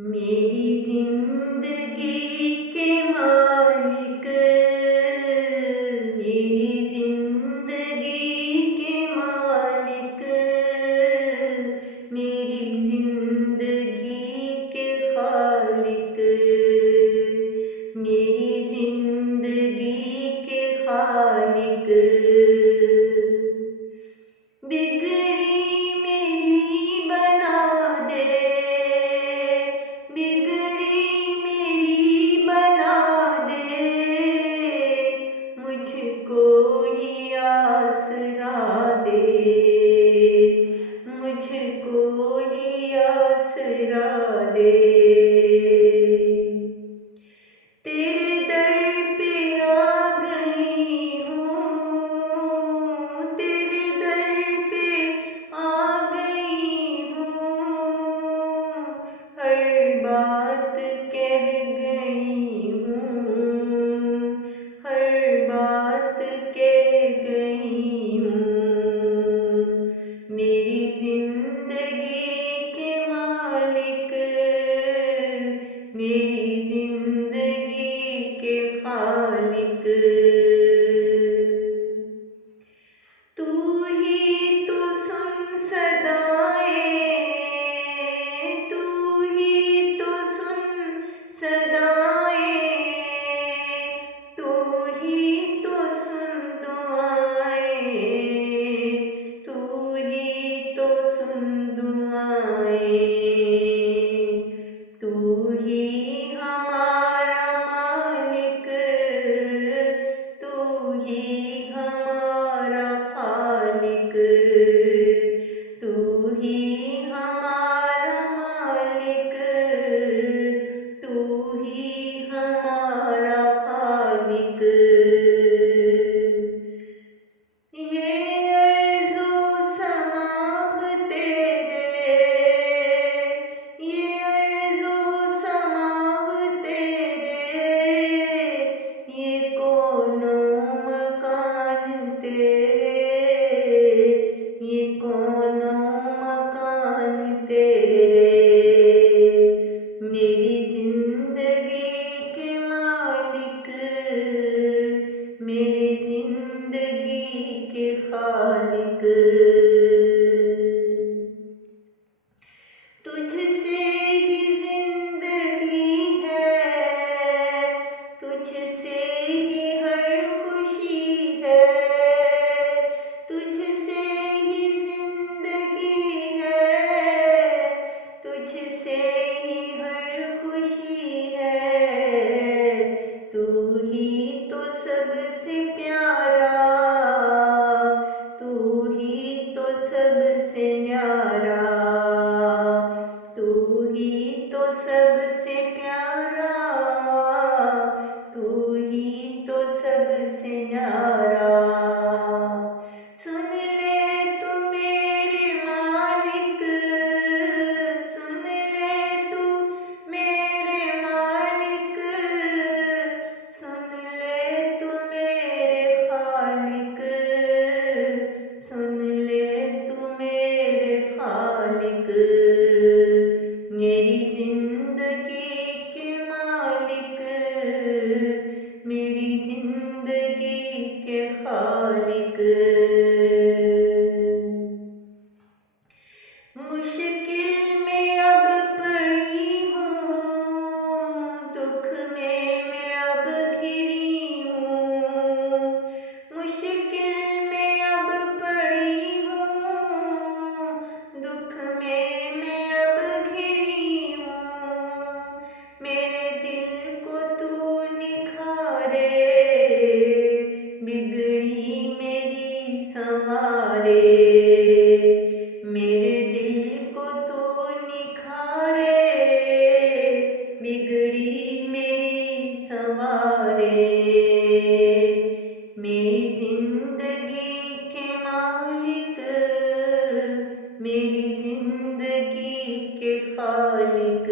मेरी जिंदगी के मालिक, मेरी जिंदगी के मालिक, मेरी जिंदगी के खालिक, मेरी जिंदगी के खालिक। बिगड़ी मेरी बना दे, बिगड़ी मेरी बना दे, मुझको ही आसरा दे, मुझको ही आसरा दे। तेरे दर पे आ गई हूँ, तेरे दर पे आ गई हूँ, हर बात कह गई हूँ, हर बात कह गई हूँ। मेरी जिंदगी के मालिक, मेरी जिंदगी के खालिक, तू ही तो सुन सदाएं, तू ही तो सुन सदाएं, तू ही तो सुन दुआएं, तू ही तो सुन दुआएं। तू ही हमारा मालिक, तू ही हमारा खालिक, तू ही हमारा मालिक, तू ही हमारा खालिक। ये अर्ज़ो समाह तेरे, ये अर्ज़ो समाह तेरे, ये कौनो मकान तेरे, ये कौनो मकान तेरे। मेरी जिंदगी के मालिक, मेरी जिंदगी के खालिक, तुझसे ही जिंदगी है, तुझसे ही हर खुशी है, तुझसे ही जिंदगी है, तुझसे ही हर खुशी है। तू ही तो सबसे प्यारा, तू ही तो सबसे न्यारा, तू ही तो सबसे प्यारा, तू ही तो सबसे न्यारा। सुन ले तू मेरे मालिक, सुन ले तू मेरे मालिक, सुन ले तू मेरे खालिक, सुन ले तू मेरे खालिक। मेरी जिंदगी के मालिक, मेरी जिंदगी के खालिक। मुश्किल में अब पड़ी हूँ, दुख में मैं अब घिरी हूँ, मुश्किल में अब पड़ी हूँ, दुख में मैं अब घिरी हूँ। मेरे दिल को तू निखारे, बिगड़ी मेरी संवारे, मेरे दिल को तू निखारे, बिगड़ी मेरी संवारे। मेरी जिंदगी के मालिक, मेरी जिंदगी के खालिक।